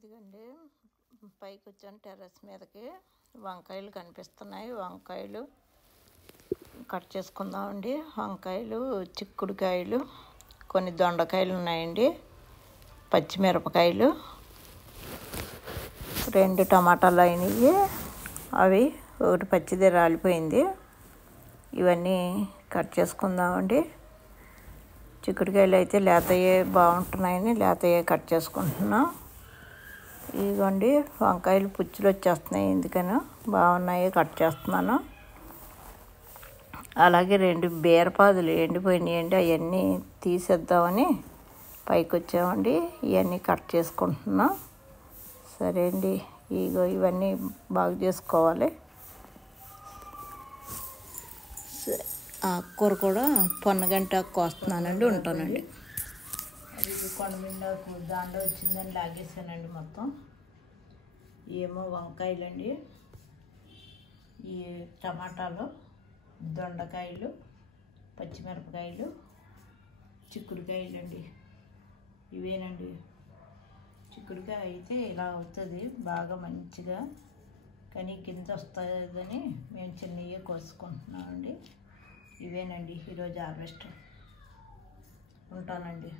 ఇదిగండి పైకి వచ్చాను టెర్రస్ మీదకి. వంకాయలు కనిపిస్తున్నాయి. వంకాయలు కట్ చేసుకుందామండి. వంకాయలు, చిక్కుడుకాయలు, కొన్ని దొండకాయలు ఉన్నాయండి, పచ్చిమిరపకాయలు, 2 టమాటాలు అయినాయి. అవి ఒకటి పచ్చిది రాలిపోయింది. ఇవన్నీ కట్ చేసుకుందామండి. చిక్కుడుకాయలు అయితే లేతయే బాగుంటున్నాయని లేతయే కట్ చేసుకుంటున్నాం. ఇదిగోండి వంకాయలు పుచ్చులు వచ్చేస్తున్నాయి, ఎందుకనో బాగున్నాయి కట్ చేస్తున్నాను. అలాగే 2 బీరపాదులు ఎండిపోయినాయండి, అవన్నీ తీసేద్దామని పైకి వచ్చామండి. ఇవన్నీ కట్ చేసుకుంటున్నాం. సరే అండి, ఇవన్నీ బాగు చేసుకోవాలి. ఆకుకూర కూడా పొన్నగంట కోస్తున్నానండి. ఉంటానండి. అది కొండమిండాకు దాంట్లో వచ్చిందని లాగేసానండి మొత్తం. ఏమో వంకాయలండి, ఈ టమాటాలు, దొండకాయలు, పచ్చిమిరపకాయలు, చిక్కుడుకాయలండి. ఇవేనండి. చిక్కుడుకాయ అయితే ఇలా అవుతుంది బాగా మంచిగా, కానీ కింద వస్తుందని మేము చిన్నయ్యే కోసుకుంటున్నామండి. ఇవేనండి ఈరోజు హార్వెస్ట్. ఉంటానండి.